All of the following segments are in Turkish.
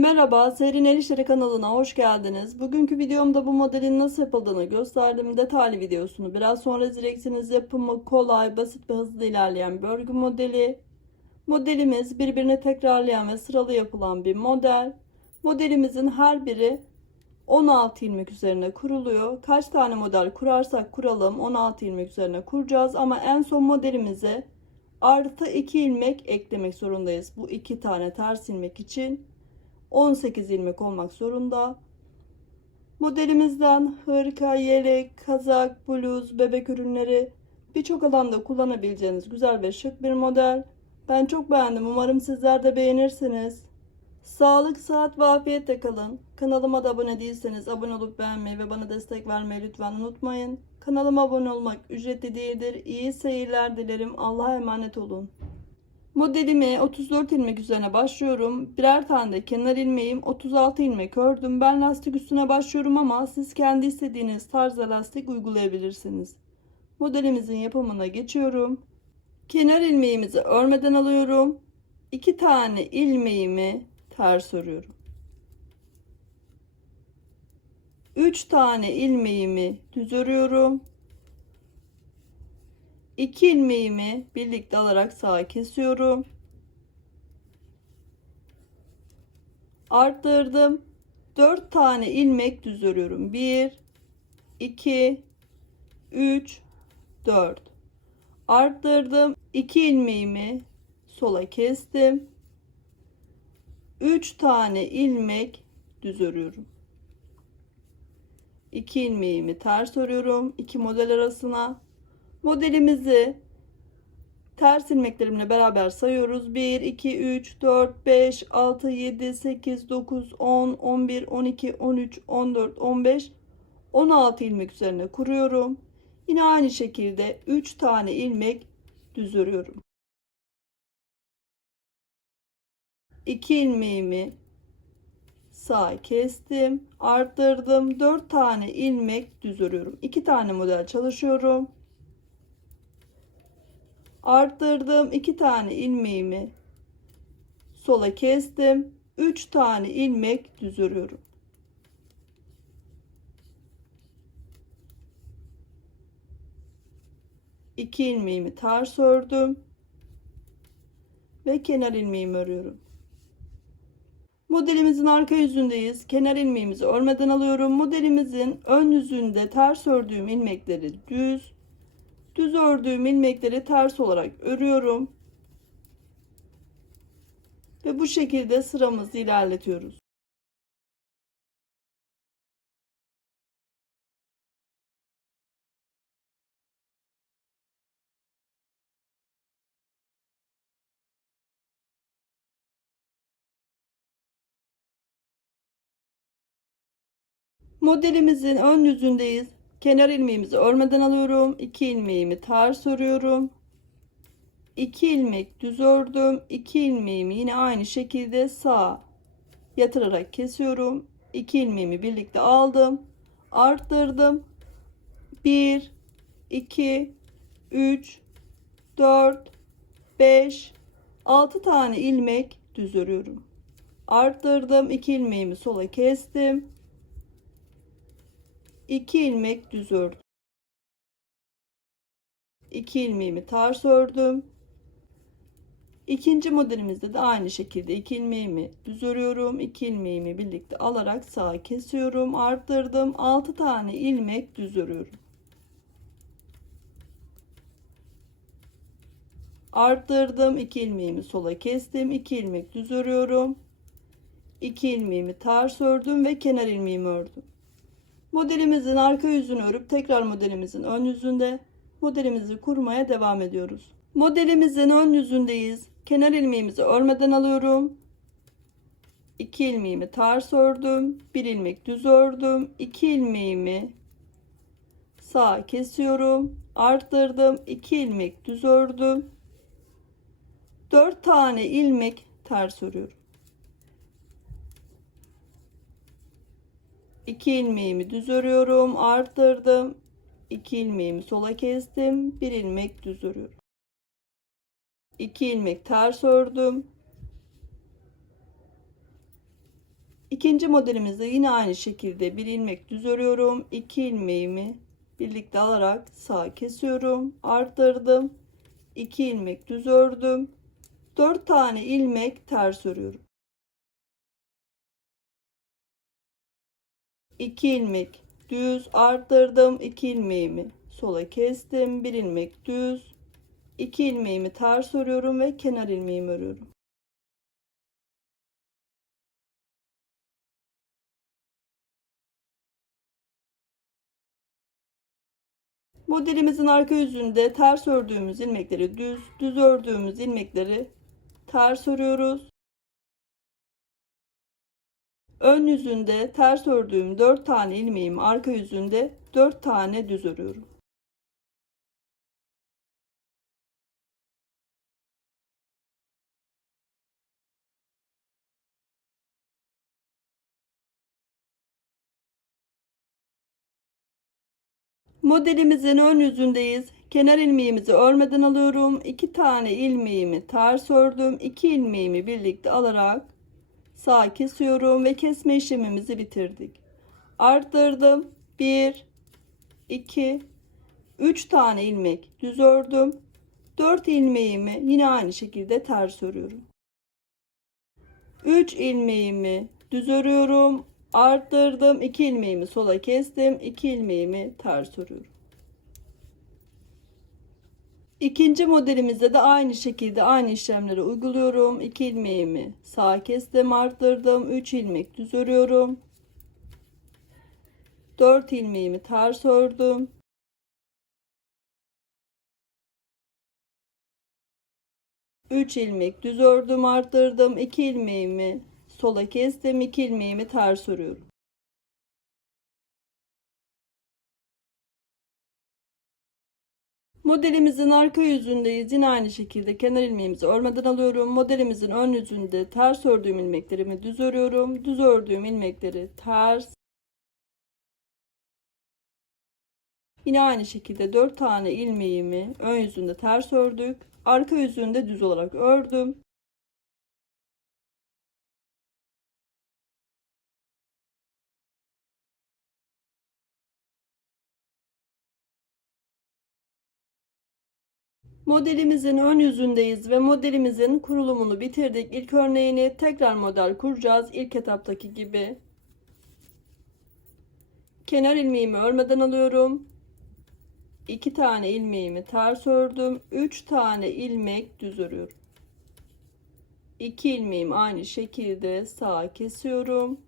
Merhaba, Serin El kanalına hoş geldiniz. Bugünkü videomda bu modelin nasıl yapıldığını gösterdim. Detaylı videosunu biraz sonra izleyeceksiniz. Yapımı kolay, basit ve hızlı ilerleyen bir örgü modeli. Modelimiz birbirini tekrarlayan ve sıralı yapılan bir model. Modelimizin her biri 16 ilmek üzerine kuruluyor. Kaç tane model kurarsak kuralım 16 ilmek üzerine kuracağız. Ama en son modelimize artı 2 ilmek eklemek zorundayız. Bu iki tane ters ilmek için. 18 ilmek olmak zorunda. Modelimizden hırka, yelek, kazak, bluz, bebek ürünleri birçok alanda kullanabileceğiniz güzel ve şık bir model. Ben çok beğendim. Umarım sizler de beğenirsiniz. Sağlık, sıhhat ve afiyetle kalın. Kanalıma da abone değilseniz abone olup beğenmeyi ve bana destek vermeyi lütfen unutmayın. Kanalıma abone olmak ücretli değildir. İyi seyirler dilerim. Allah'a emanet olun. Modelimi 34 ilmek üzerine başlıyorum. Birer tane de kenar ilmeğim 36 ilmek ördüm. Ben lastik üstüne başlıyorum ama siz kendi istediğiniz tarzda lastik uygulayabilirsiniz. Modelimizin yapımına geçiyorum. Kenar ilmeğimizi örmeden alıyorum. 2 tane ilmeğimi ters örüyorum. 3 tane ilmeğimi düz örüyorum. 2 ilmeğimi birlikte alarak sağa kesiyorum. Arttırdım. 4 tane ilmek düz örüyorum. 1 2 3 4 Arttırdım. 2 ilmeğimi sola kestim. 3 tane ilmek düz örüyorum. 2 ilmeğimi ters örüyorum. 2 model arasına Modelimizi ters ilmeklerimle beraber sayıyoruz. 1, 2, 3, 4, 5, 6, 7, 8, 9, 10, 11, 12, 13, 14, 15, 16 ilmek üzerine kuruyorum. Yine aynı şekilde 3 tane ilmek düz örüyorum. 2 ilmeğimi sağ kestim, arttırdım. 4 tane ilmek düz örüyorum. 2 tane model çalışıyorum arttırdım. 2 tane ilmeğimi sola kestim. 3 tane ilmek düz örüyorum. İki ilmeğimi ters ördüm ve kenar ilmeğimi örüyorum. Modelimizin arka yüzündeyiz. Kenar ilmeğimizi örmeden alıyorum. Modelimizin ön yüzünde ters ördüğüm ilmekleri düz, Düz ördüğüm ilmekleri ters olarak örüyorum. Ve bu şekilde sıramızı ilerletiyoruz. Modelimizin ön yüzündeyiz. Kenar ilmeğimizi örmeden alıyorum. 2 ilmeğimi ters örüyorum. 2 ilmek düz ördüm. 2 ilmeğimi yine aynı şekilde sağ yatırarak kesiyorum. 2 ilmeğimi birlikte aldım. Arttırdım. 1 2 3 4 5 6 tane ilmek düz örüyorum. Arttırdım. 2 ilmeğimi sola kestim. 2 ilmek düz ördüm. 2 ilmeğimi ters ördüm. İkinci modelimizde de aynı şekilde 2 ilmeğimi düz örüyorum. 2 ilmeğimi birlikte alarak sağa kesiyorum. Arttırdım. 6 tane ilmek düz örüyorum. Arttırdım. 2 ilmeğimi sola kestim. 2 ilmek düz örüyorum. 2 ilmeğimi ters ördüm ve kenar ilmeğimi ördüm. Modelimizin arka yüzünü örüp tekrar modelimizin ön yüzünde modelimizi kurmaya devam ediyoruz. Modelimizin ön yüzündeyiz. Kenar ilmeğimizi örmeden alıyorum. 2 ilmeğimi ters ördüm. 1 ilmek düz ördüm. 2 ilmeğimi sağ kesiyorum. Arttırdım. 2 ilmek düz ördüm. 4 tane ilmek ters örüyorum. 2 ilmeğimi düz örüyorum arttırdım 2 ilmeğimi sola kestim 1 ilmek düz örüyorum 2 ilmek ters ördüm İkinci modelimizde yine aynı şekilde bir ilmek düz örüyorum. 2 ilmeğimi birlikte alarak sağ kesiyorum. Arttırdım. 2 ilmek düz ördüm. 4 tane ilmek ters örüyorum. 2 ilmek düz arttırdım. 2 ilmeğimi sola kestim. 1 ilmek düz. 2 ilmeğimi ters örüyorum ve kenar ilmeğimi örüyorum. Modelimizin arka yüzünde ters ördüğümüz ilmekleri düz, düz ördüğümüz ilmekleri ters örüyoruz. Ön yüzünde ters ördüğüm 4 tane ilmeğim arka yüzünde 4 tane düz örüyorum. Modelimizin ön yüzündeyiz. Kenar ilmeğimizi örmeden alıyorum. 2 tane ilmeğimi ters ördüm. 2 ilmeğimi birlikte alarak sağ kesiyorum ve kesme işlemimizi bitirdik. Arttırdım. 1 2 3 tane ilmek düz ördüm. 4 ilmeğimi yine aynı şekilde ters örüyorum. 3 ilmeğimi düz örüyorum. Arttırdım. 2 ilmeğimi sola kestim. 2 ilmeğimi ters örüyorum. İkinci modelimizde de aynı şekilde aynı işlemleri uyguluyorum. 2 ilmeğimi sağa kestim, arttırdım. 3 ilmek düz örüyorum. 4 ilmeğimi ters ördüm. Üç ilmek düz ördüm, arttırdım. 2 ilmeğimi sola kestim. 2 ilmeğimi ters örüyorum. Modelimizin arka yüzündeyiz. Yine aynı şekilde kenar ilmeğimizi örmeden alıyorum. Modelimizin ön yüzünde ters ördüğüm ilmeklerimi düz örüyorum. Düz ördüğüm ilmekleri ters. Yine aynı şekilde 4 tane ilmeğimi ön yüzünde ters ördük. Arka yüzünde düz olarak ördüm. Modelimizin ön yüzündeyiz ve modelimizin kurulumunu bitirdik. İlk örneğini tekrar model kuracağız. İlk etaptaki gibi. Kenar ilmeğimi örmeden alıyorum. 2 tane ilmeğimi ters ördüm. 3 tane ilmek düz örüyorum. 2 ilmeğimi aynı şekilde sağa kesiyorum.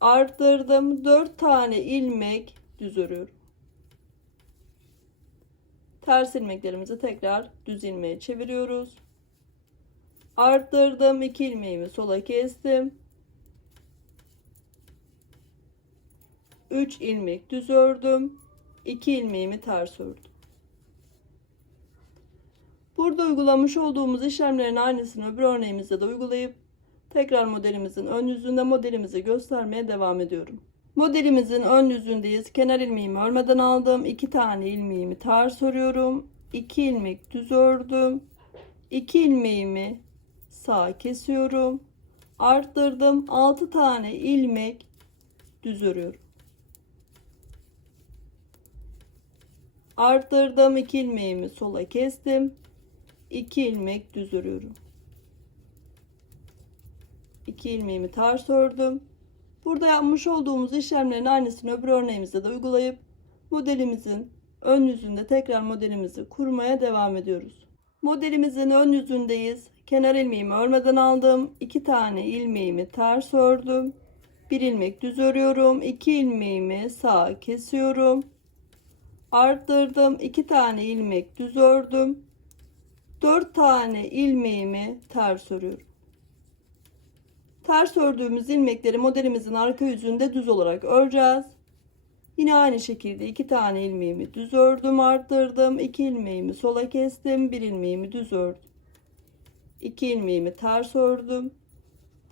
Arttırdım. 4 tane ilmek düz örüyorum. Ters ilmeklerimizi tekrar düz ilmeğe çeviriyoruz. Arttırdım. 2 ilmeğimi sola kestim. 3 ilmek düz ördüm. 2 ilmeğimi ters ördüm. Burada uygulamış olduğumuz işlemlerin aynısını öbür örneğimizde de uygulayıp tekrar modelimizin ön yüzünde modelimizi göstermeye devam ediyorum. Modelimizin ön yüzündeyiz. Kenar ilmeğimi örmeden aldım. 2 tane ilmeğimi ters örüyorum. 2 ilmek düz ördüm. 2 ilmeğimi sağ kesiyorum. Arttırdım. 6 tane ilmek düz örüyorum. Arttırdım. 2 ilmeğimi sola kestim. 2 ilmek düz örüyorum. 2 ilmeğimi ters ördüm. Burada yapmış olduğumuz işlemlerin aynısını öbür örneğimizde de uygulayıp modelimizin ön yüzünde tekrar modelimizi kurmaya devam ediyoruz. Modelimizin ön yüzündeyiz. Kenar ilmeğimi örmeden aldım. 2 tane ilmeğimi ters ördüm. 1 ilmek düz örüyorum. 2 ilmeğimi sağa kesiyorum. Arttırdım. 2 tane ilmek düz ördüm. 4 tane ilmeğimi ters örüyorum. Ters ördüğümüz ilmekleri modelimizin arka yüzünde düz olarak öreceğiz. Yine aynı şekilde iki tane ilmeğimi düz ördüm, arttırdım. 2 ilmeğimi sola kestim, bir ilmeğimi düz ördüm. 2 ilmeğimi ters ördüm.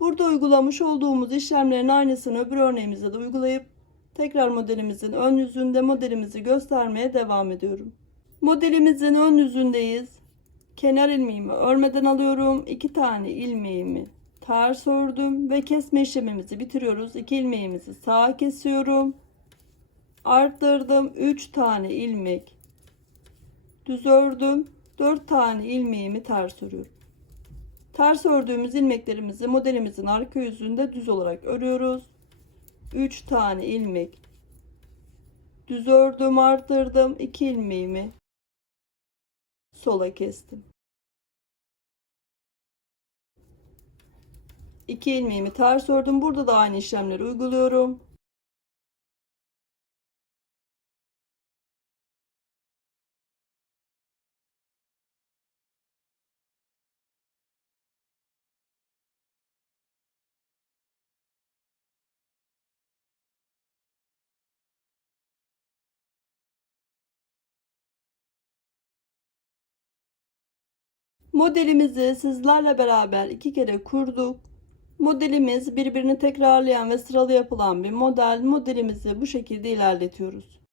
Burada uygulamış olduğumuz işlemlerin aynısını öbür örneğimizde de uygulayıp tekrar modelimizin ön yüzünde modelimizi göstermeye devam ediyorum. Modelimizin ön yüzündeyiz. Kenar ilmeğimi örmeden alıyorum. 2 tane ilmeğimi ters ördüm ve kesme işlemimizi bitiriyoruz. 2 ilmeğimizi sağa kesiyorum. Arttırdım 3 tane ilmek. Düz ördüm. 4 tane ilmeğimi ters örüyorum. Ters ördüğümüz ilmeklerimizi modelimizin arka yüzünde düz olarak örüyoruz. 3 tane ilmek düz ördüm arttırdım 2 ilmeğimi sola kestim 2 ilmeğimi ters ördüm burada da aynı işlemleri uyguluyorum Modelimizi sizlerle beraber iki kere kurduk. Modelimiz birbirini tekrarlayan ve sıralı yapılan bir model. Modelimizi bu şekilde ilerletiyoruz.